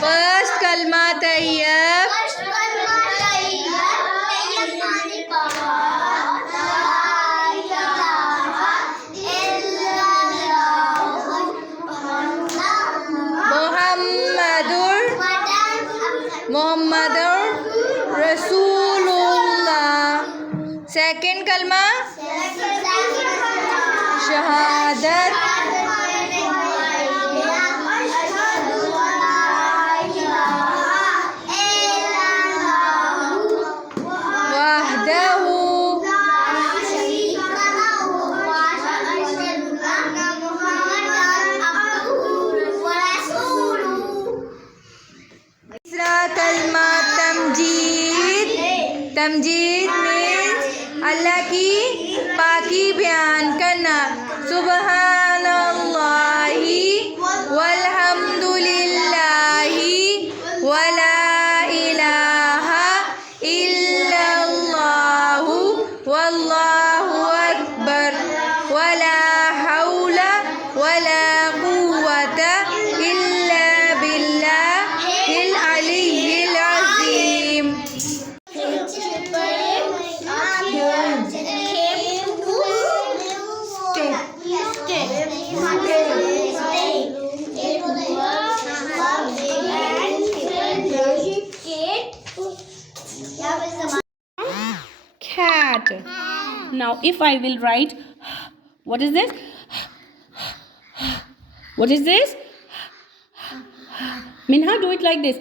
First kalma tayyib. Muhammadur Rasulullah. Second kalma shahadat wahdahu kalma tamjid. Tamjid means Allah की पाकी बयान करना. सुबहानल्लाहि वल्हम्दुलिल्लाहि वला इलाहा इल्लल्लाहु वल्लाहु अकबर वला हौला वला कुव्वता इल्ला बिल्लाहिल अलिय्यिल अज़ीम. Cat. Now if I will write, what is this? What is this? Minha, do it like this.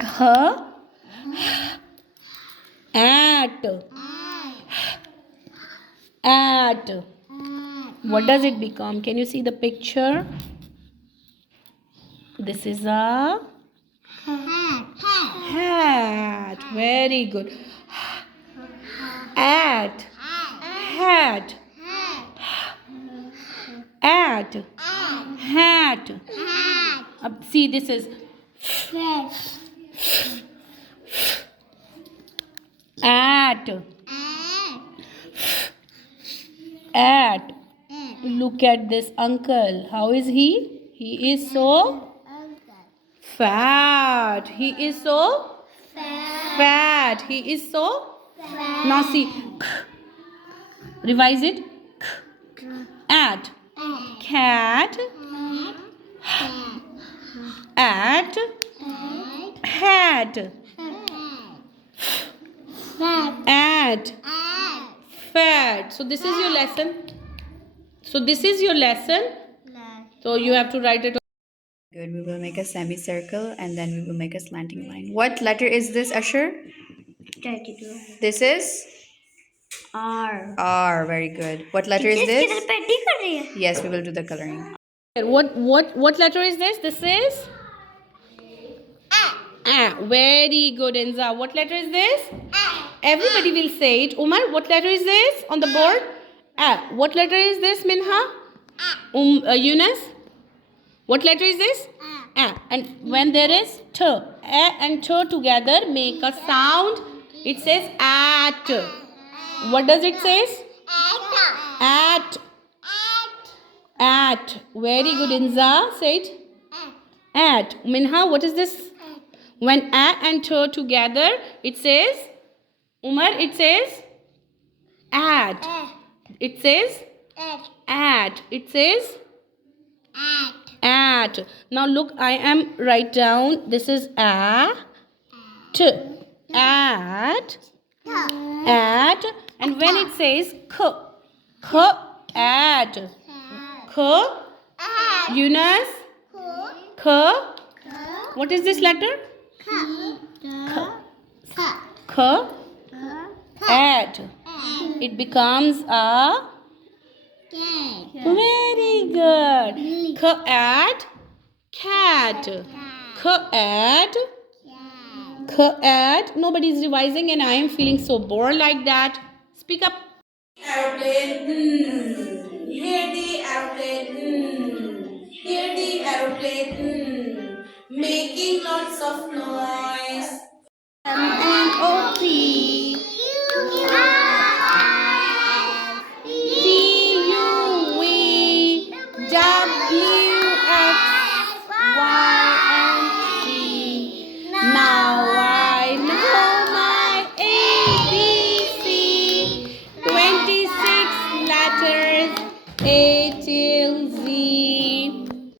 Her. At. What does it become? Can you see the picture? This is a hat. Very good. At. Hat. Hat. See, this is at. Look at this uncle. How is he? He is so fat. He is so fat. He is so fat. Now see. Revise it. At. Cat. At. Hat. At. Fat. So this is your lesson. So you have to write it. Good. We will make a semicircle and then we will make a slanting line. What letter is this, Usher? 32. This is R. R. Very good. What letter is this? Yes, we will do the coloring. What letter is this? This is A. Very good, Enza. What letter is this? Everybody will say it. Umar, what letter is this on the board? A. What letter is this, Minha? Yunus? What letter is this? A. And when there is T, A and T together make a sound. It says at. What does it say? At. Very good, Inza. Say it. At. Minha, what is this? When A and T together, it says, Umar, it says at. It says at. It says at. Now look, I am write down. This is at. At. And when it says at. Yunus. What is this letter? At. It becomes a very good. At cat. At. Nobody is revising and I am feeling so bored like that. Speak up. Aeroplane. Hear the aeroplane. Hear the aeroplane. Making lots of noise. M-N-O-P. T-U-V. W-X. H